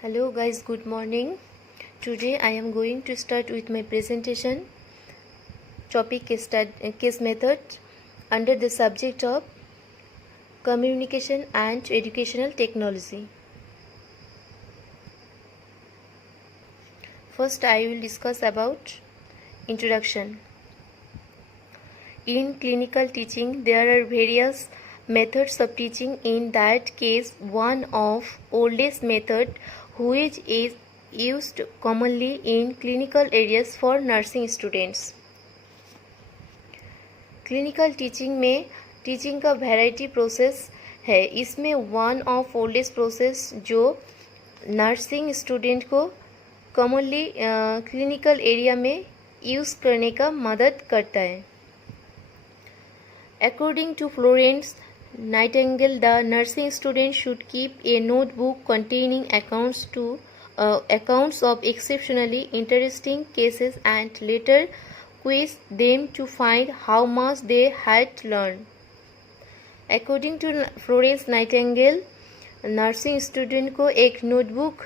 Hello guys, good morning. Today I am going to start with my presentation topic case method under the subject of communication and educational technology. First I will discuss about introduction. In clinical teaching there are various methods of teaching. In that case, one of oldest method which is used commonly in clinical areas for nursing students. Clinical teaching में टीचिंग का variety process है. इसमें one of oldest process जो nursing student को commonly clinical area में यूज़ करने का मदद करता है. According to Florence Nightingale, the nursing student should keep a notebook containing accounts of exceptionally interesting cases and later quiz them to find how much they had learned. According to Florence Nightingale, nursing student को एक नोटबुक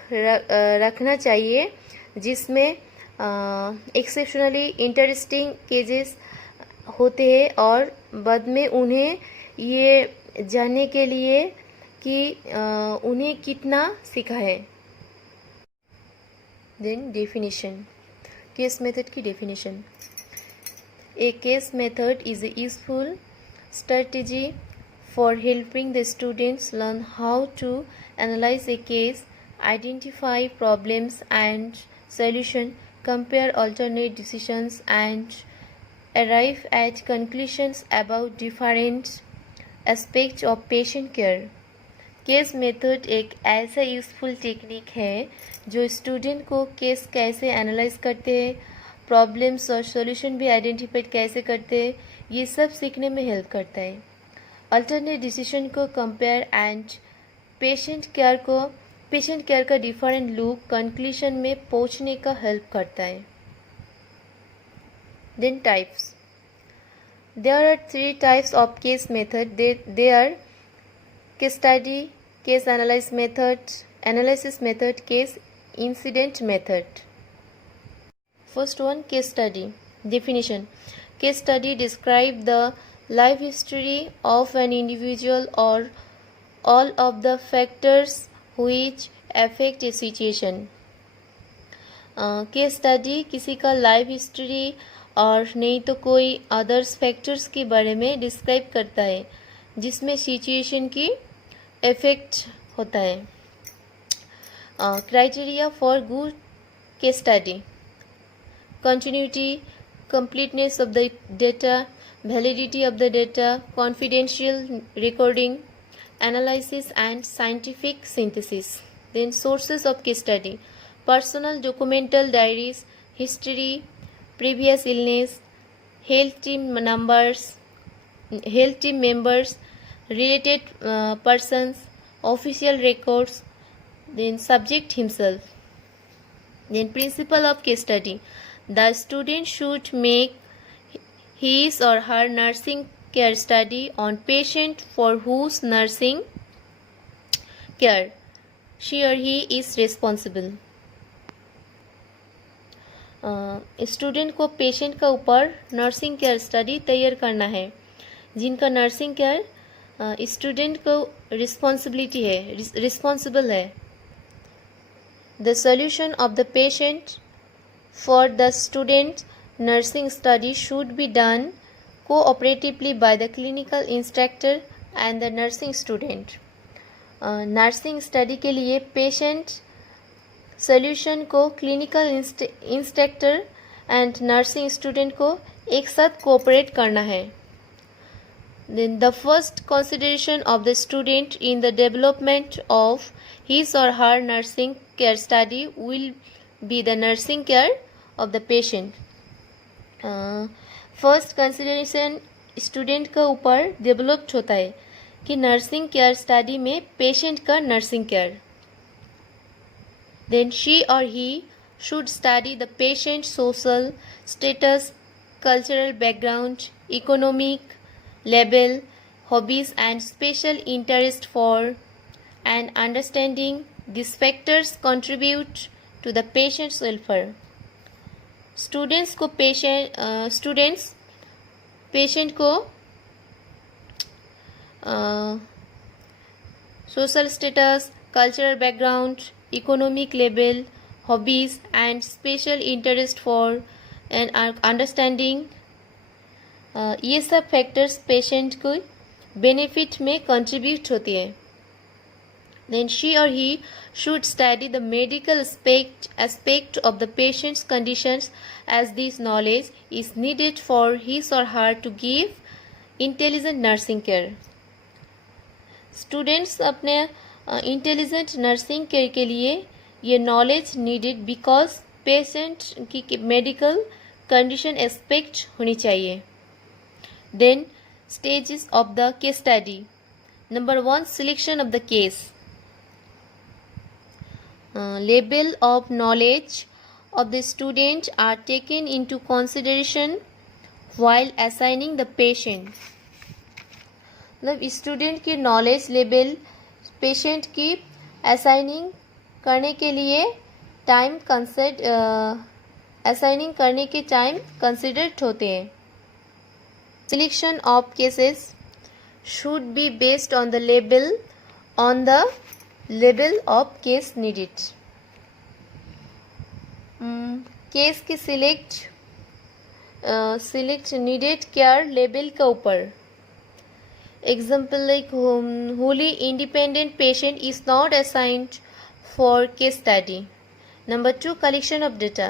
रखना चाहिए जिसमें exceptionally interesting cases होते हैं और बाद में उन्हें ये जानने के लिए कि उन्हें कितना सीखा है. Then definition. केस मेथड की definition. A case method is a useful strategy for helping the students learn how to analyze a case, identify problems and solution, compare alternate decisions and arrive at conclusions about different aspects of patient care. Case method एक ऐसा useful technique है जो स्टूडेंट को केस कैसे एनालाइज करते हैं, प्रॉब्लम्स और सॉल्यूशन भी आइडेंटिफाइड कैसे करते हैं, ये सब सीखने में हेल्प करता है. अल्टरनेट डिसीजन को कंपेयर एंड पेशेंट केयर का डिफरेंट लुक कंक्लूजन में पहुंचने का हेल्प करता है. Then types. There are 3 types of case method. They are case study, case analysis method, case incident method. First one, case study. Definition. Case study describe the life history of an individual or all of the factors which affect a situation. Case study किसी का life history और नहीं तो कोई others factors के बारे में डिस्क्राइब करता है जिसमें सिचुएशन की इफेक्ट होता है. Criteria for good case study. Continuity, completeness of the data, validity of the data, confidential recording, analysis and scientific synthesis. Then sources of case study: personal documental diaries, history, previous illness, health team members, related persons, official records, then subject himself. Then principle of case study: the student should make his or her nursing care study on patient for whose nursing care she or he is responsible. Student को पेशेंट का ऊपर nursing care study तैयार करना है जिनका nursing care student को रिस्पॉन्सिबल है. The solution of the patient for the student nursing study should be done cooperatively by the clinical instructor and the nursing student. Nursing study के लिए पेशेंट सोल्यूशन को clinical instructor and nursing student को एक साथ कोऑपरेट करना है. Then the first consideration of the student in the development of his or her nursing care study will be the nursing care of the patient. First consideration student का ऊपर डेवलप्ड होता है कि नर्सिंग केयर स्टडी में पेशेंट का nursing care. Then she और he should study the patient social status, cultural background, economic level, hobbies and special interest for and understanding These factors contribute to the patient's welfare. Students patient को social status, cultural background, economic level, hobbies and special interest for and understanding, ये सब factors patient को benefit में contribute होती है. Then she or he should study the medical aspect of the patient's conditions, as this knowledge is needed for his or her to give intelligent nursing care. Students अपने intelligent nursing care के लिए ये knowledge needed because patient की medical condition aspect होनी चाहिए. Then stages of the case study. Number 1, selection of the case. Level of knowledge of the student are taken into consideration while assigning the patient. मतलब स्टूडेंट की knowledge level patient की असाइनिंग करने के लिए असाइनिंग करने के टाइम कंसिडर्ड होते हैं. Selection of cases should be based on the level of case needed. Case की सिलेक्ट नीडेड केयर लेवल के ऊपर. Example like wholly independent patient is not assigned for case study. Number 2, collection of data.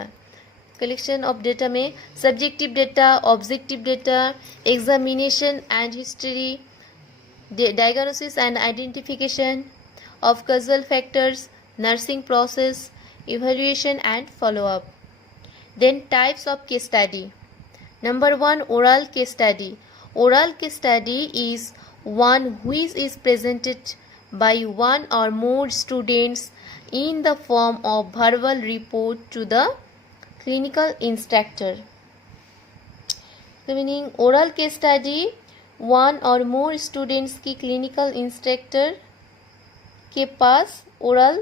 Collection of data में subjective data, objective data, examination and history, diagnosis and identification of causal factors, nursing process, evaluation and follow-up. Then types of case study. Number 1, oral case study. Oral case study is one which is presented by one or more students in the form of verbal report to the clinical instructor. The meaning oral case study, one or more students की clinical instructor के पास oral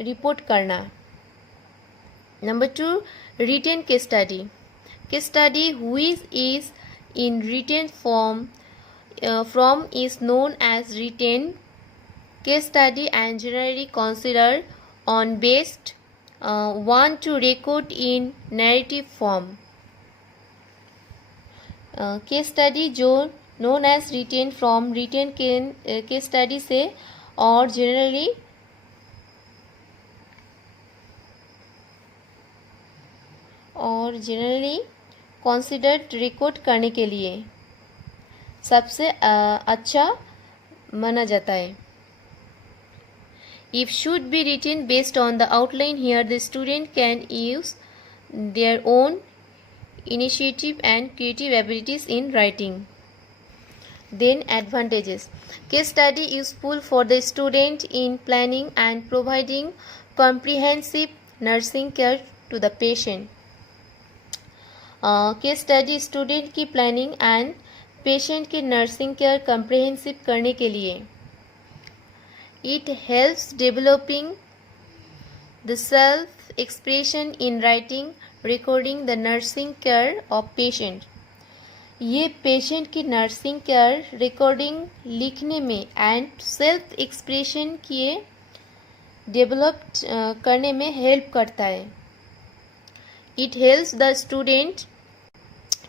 report करना. Number 2, written case study. Case study which is in written form from is known as written case study and generally consider on based one to record in narrative form. Case study जो known as written from written case study से और generally considered record करने के लिए सबसे अच्छा माना जाता है. If should be written based on the outline here, the student can use their own initiative and creative abilities in writing. Then advantages. Case study useful for the student in planning and providing comprehensive nursing care to the patient. Case study student की planning and patient की nursing care comprehensive करने के लिए. It helps developing the self-expression in writing, recording the nursing care of patient. ये patient की nursing care recording लिखने में and self expression किए डेवलप करने में हेल्प करता है. It helps the student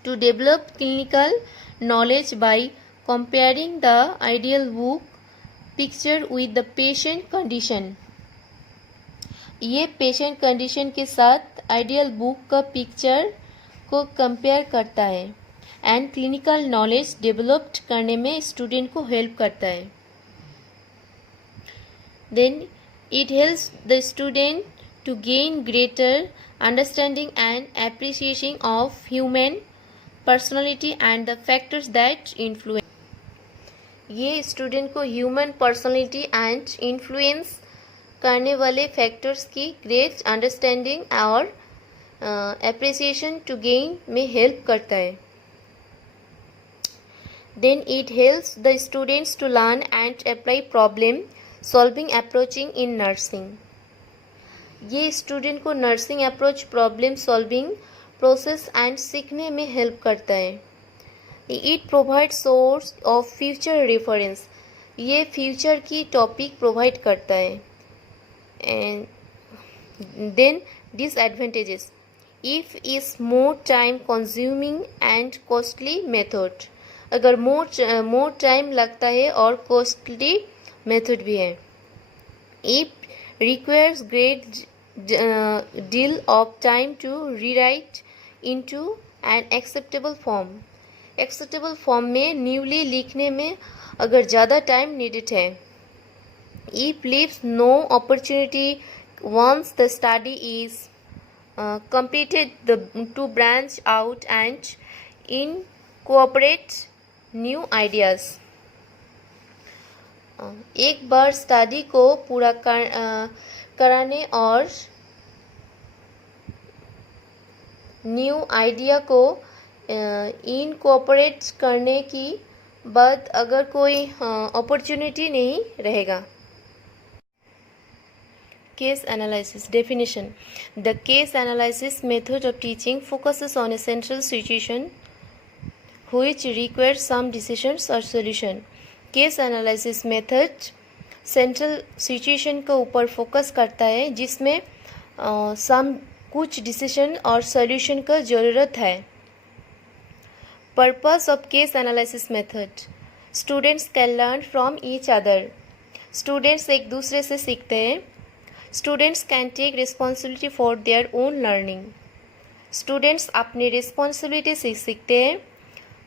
to develop clinical knowledge by comparing the ideal book picture with the patient condition. ये पेशेंट कंडीशन के साथ आइडियल बुक का पिक्चर को कंपेयर करता है एंड क्लिनिकल नॉलेज डेवलप्ड करने में स्टूडेंट को हेल्प करता है. Then it helps the student to gain greater understanding and appreciation of human personality and the factors that influence. ये स्टूडेंट को ह्यूमन पर्सनालिटी एंड इन्फ्लुएंस करने वाले फैक्टर्स की ग्रेट अंडरस्टैंडिंग और एप्रिसिएशन टू गेन में help करता है. Then it helps the students to learn and apply problem solving approaching in nursing, ये स्टूडेंट को nursing approach, problem solving process and सीखने में हेल्प करता है। It provide source of future reference, ये फ्यूचर की टॉपिक प्रोवाइड करता है। And then disadvantages, if is more time consuming and costly method, अगर मोर टाइम लगता है और कॉस्टली मेथड भी है। If requires great deal of time to rewrite into an acceptable form, acceptable form में न्यूली लिखने में अगर ज़्यादा टाइम नीडेड है। If leaves no opportunity once the study is completed to branch out and incorporate new ideas, एक बार स्टडी को पूरा कराने और न्यू आइडिया को इनकॉर्पोरेट करने की बाद अगर कोई अपॉर्चुनिटी नहीं रहेगा। Case analysis definition, the case analysis method of teaching focuses on a central situation which requires some decisions और solution. Case analysis method central situation के ऊपर फोकस करता है जिसमें कुछ डिसीजन और सॉल्यूशन का ज़रूरत है। Purpose of case analysis method, students can learn from each other, students एक दूसरे से सीखते हैं। Students can take responsibility for their own learning, students अपनी रिस्पॉन्सिबिलिटी से सीखते हैं।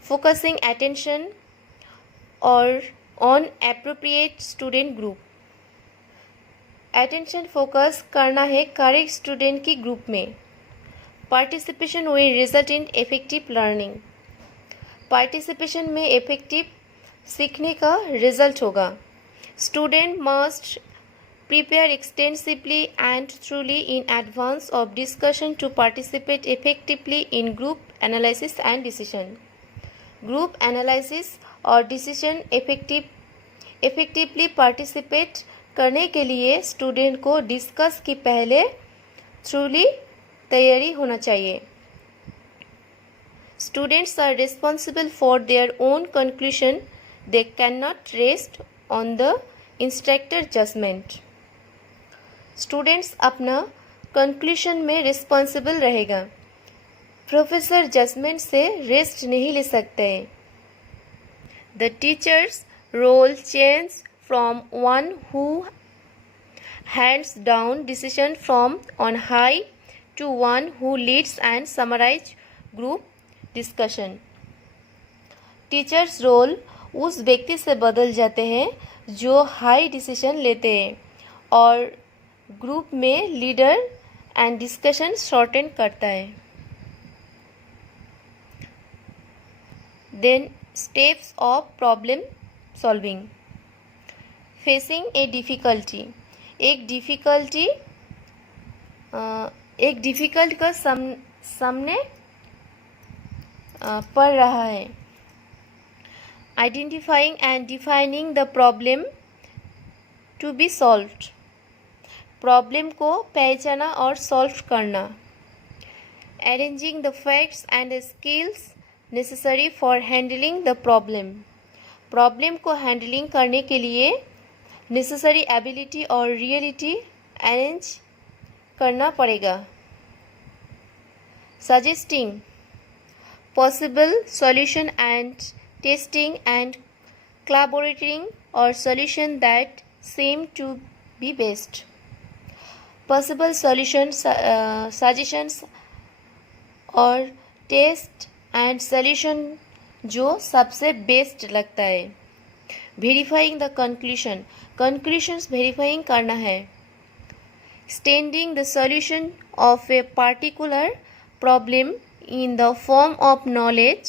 फोकसिंग अटेंशन और on appropriate student group, attention focus करना है करेक्ट स्टूडेंट की ग्रुप में। Participation will result in effective learning, participation में इफेक्टिव सीखने का रिजल्ट होगा। Student must prepare extensively and truly in advance of discussion to participate effectively in group analysis and decision. Group analysis और decision effectively participate करने के लिए स्टूडेंट को डिस्कस की पहले ट्रूली तैयारी होना चाहिए। Students are responsible for their own conclusion, they can not rest on the instructor judgment. Students अपना कंक्लूजन में रिस्पॉन्सिबल रहेगा, प्रोफेसर जजमेंट से रेस्ट नहीं ले सकते हैं। The teacher's role changed from one who hands down decision from on high to one who leads and summarizes group discussion. Teacher's role उस व्यक्ति से बदल जाते हैं जो हाई डिसीजन लेते हैं और ग्रुप में लीडर एंड डिस्कशन शॉर्टन करता है। Then steps of problem solving, facing a difficulty, एक डिफ़िकल्ट का सामने पड़ रहा है। Identifying and defining the problem to be solved, problem को पहचाना और सॉल्व करना। Arranging the facts and skills necessary for handling the problem, problem को हैंडलिंग करने के लिए नेसेसरी एबिलिटी और रियलिटी अरेंज करना पड़ेगा। Suggesting possible solution and testing and collaborating or solution that seem to be best. Possible solutions, suggestions और test and solution जो सबसे बेस्ट लगता है. वेरीफाइंग द कंक्लूशन, कंक्लूशंस वेरीफाइंग करना है. Standing the solution of a particular problem in the form of knowledge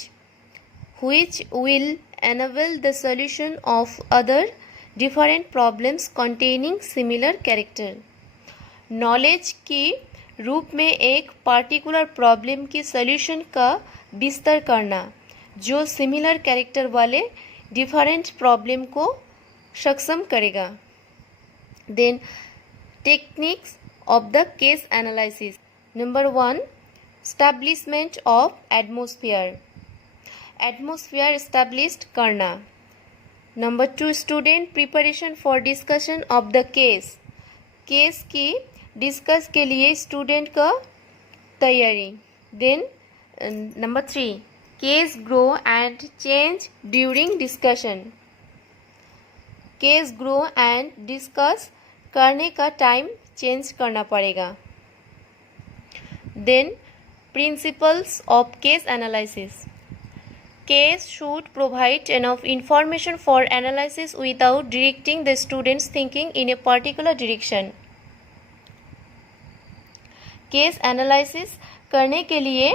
which will enable the solution of other different problems containing similar character. Knowledge की रूप में एक पार्टिकुलर प्रॉब्लम की सॉल्यूशन का विस्तार करना जो सिमिलर कैरेक्टर वाले डिफरेंट प्रॉब्लम को सक्षम करेगा. Then techniques of the case analysis. Number 1, establishment of atmosphere. Atmosphere established करना. Number 2, student preparation for discussion of the case. Case की डिस्कस के लिए स्टूडेंट का तैयारी. Then number 3, case grow and change during discussion. Case grow and discuss करने का time change करना पड़ेगा. Then principles of case analysis. Case should provide enough information for analysis without directing the student's thinking in a particular direction. Case analysis करने के लिए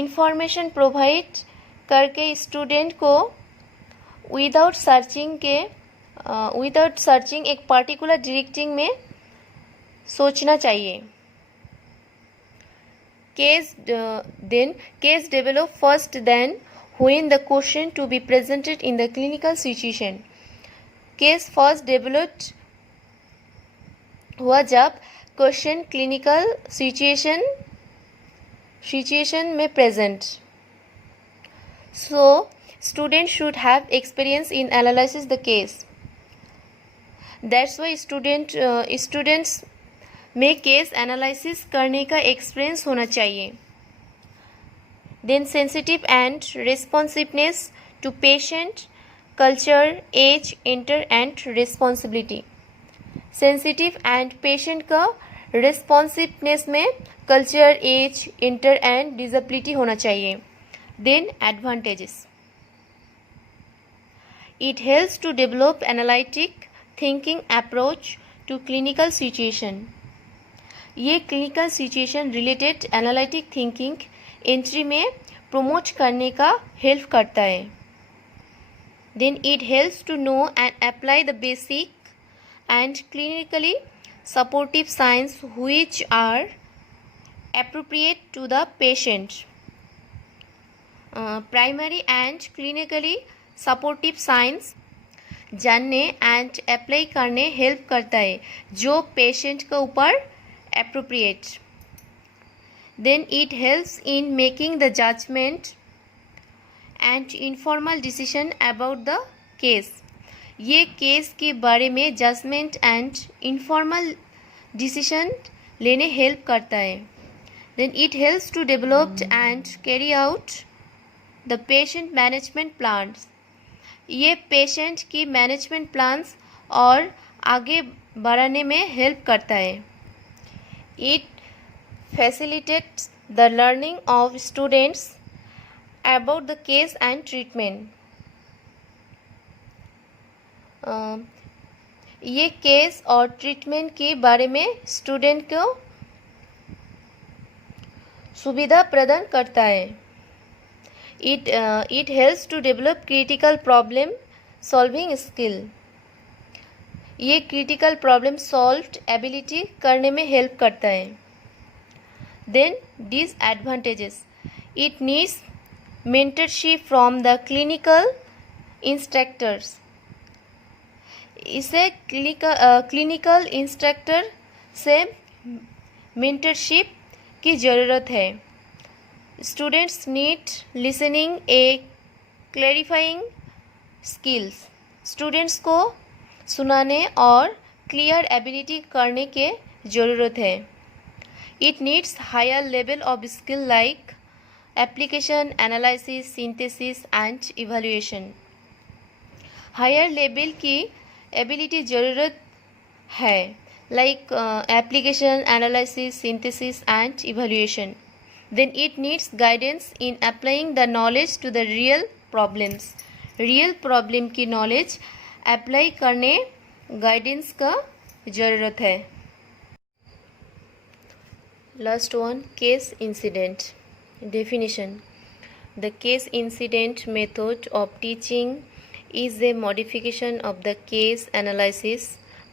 information provide करके student को without searching एक particular directing में सोचना चाहिए. Case develop first, then when the question to be presented in the clinical situation. Case first developed हुआ जब क्वेश्चन क्लिनिकल सिचुएशन में present. So student should have experience in analysis the case. That's why students में case analysis करने का experience होना चाहिए. Then sensitive and responsiveness to patient, culture, age, inter and responsibility. Sensitive and patient का responsiveness में culture, age, inter and disability होना चाहिए. Then advantages. It helps to develop analytic thinking approach to clinical situation. ये clinical situation related analytic thinking entry में promote करने का help करता है. Then it helps to know and apply the basic and clinically supportive science which are appropriate to the patient. Primary and clinically supportive science जानने and apply करने help करता है जो पेशेंट के ऊपर appropriate. Then it helps in making the judgment and informal decision about the case. ये केस के बारे में जजमेंट एंड इनफॉर्मल डिसीजन लेने हेल्प करता है. Then it helps to develop and carry out the patient management plans. ये पेशेंट की management plans और आगे बढ़ाने में हेल्प करता है. It facilitates the learning of students about the case and treatment. ये केस और ट्रीटमेंट के बारे में स्टूडेंट को सुविधा प्रदान करता है. It helps to develop critical problem solving skill. ये क्रिटिकल प्रॉब्लम सॉल्व एबिलिटी करने में हेल्प करता है. Then disadvantages. It needs mentorship from the clinical instructors. इसे क्लिनिकल इंस्ट्रक्टर से मेंटरशिप की ज़रूरत है. Students need listening a clarifying skills. Students को सुनाने और क्लियर एबिलिटी करने के ज़रूरत है. It needs higher level of skill like application, analysis, synthesis and evaluation. Higher level की एबिलिटी ज़रूरत है like application, analysis, synthesis and evaluation. Then it needs guidance in applying the knowledge to the real problems. Real problem की knowledge apply करने guidance का ज़रूरत है. Last one, case incident definition. The case incident method of teaching is a modification of the case analysis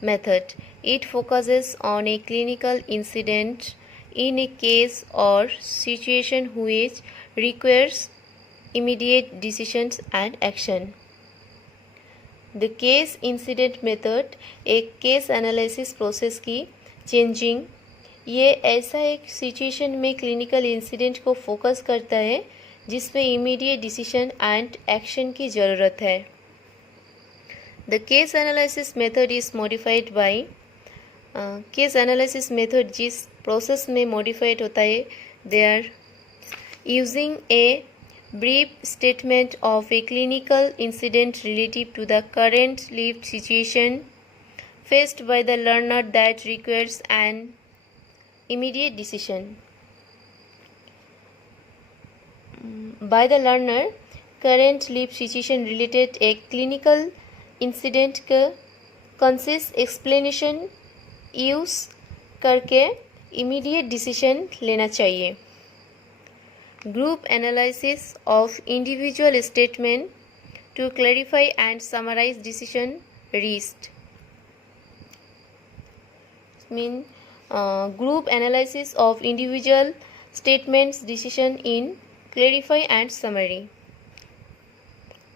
method. It focuses on a clinical incident in a case or situation which requires immediate decisions and action. The case incident method एक case analysis process की चेंजिंग, ये ऐसा एक सिचुएशन में clinical incident को फोकस करता है जिसमें इमीडिएट डिसीजन एंड एक्शन की ज़रूरत है। The case analysis method is modified by case analysis method जिस प्रोसेस में मॉडिफाइड होता है, they are using a brief statement of a clinical incident relative to the current lived situation faced by the learner that requires an immediate decision. By the learner, current lived situation related a clinical incident का concise explanation use करके immediate decision लेना चाहिए। Group analysis of individual statement to clarify and summarize decision reached. Group analysis of individual statements decision in clarify and summary.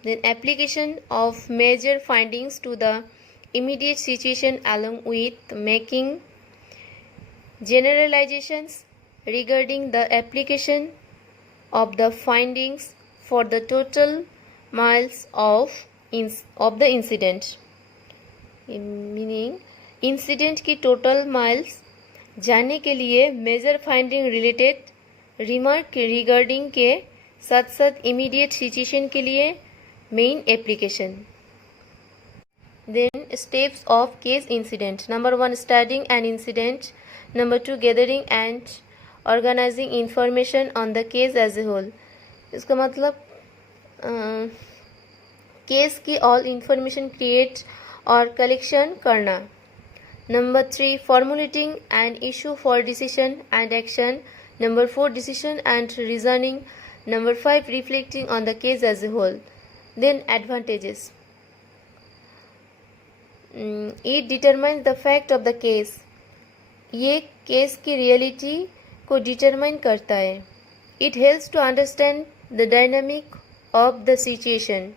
Then application of major findings to the immediate situation along with making generalizations regarding the application of the findings for the total miles of the incident, meaning incident की total miles जानने के लिए major finding related remark regarding के साथ साथ immediate situation के लिए main application. Then steps of case incident. Number 1 starting an incident. Number 2 gathering and organizing information on the case as a whole. इसका मतलब केस की ऑल इंफॉर्मेशन क्रिएट और कलेक्शन करना। Number 3 formulating an issue for decision and action. Number 4 decision and reasoning. Number 5 reflecting on the case as a whole. Then advantages. It determines the fact of the case. ये case की reality को determine करता है। It helps to understand the dynamic of the situation.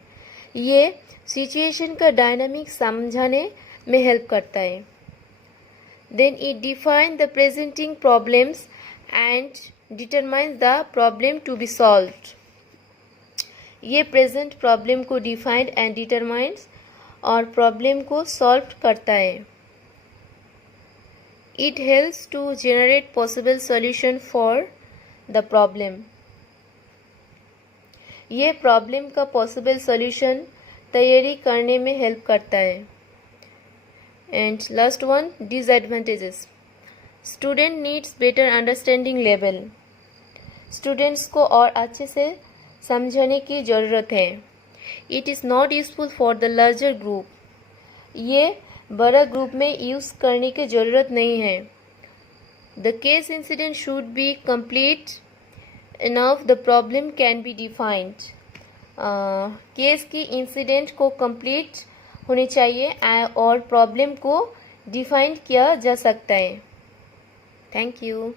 ये situation का dynamic समझाने में help करता है। Then it define the presenting problems and determines the problem to be solved. ये प्रेजेंट प्रॉब्लम को डिफाइन एंड डिटरमाइंस और प्रॉब्लम को सॉल्व करता है। It helps to generate possible solution for the problem. ये प्रॉब्लम का पॉसिबल सॉल्यूशन तैयारी करने में हेल्प करता है। And last one disadvantages. Student needs better understanding level. Students को और अच्छे से समझने की ज़रूरत है। It is not useful for the larger group. ये बड़ा ग्रुप में यूज़ करने की ज़रूरत नहीं है। The case incident should be complete enough the problem can be defined. Case की इंसिडेंट को कंप्लीट होनी चाहिए और प्रॉब्लम को डिफाइन किया जा सकता है। Thank you.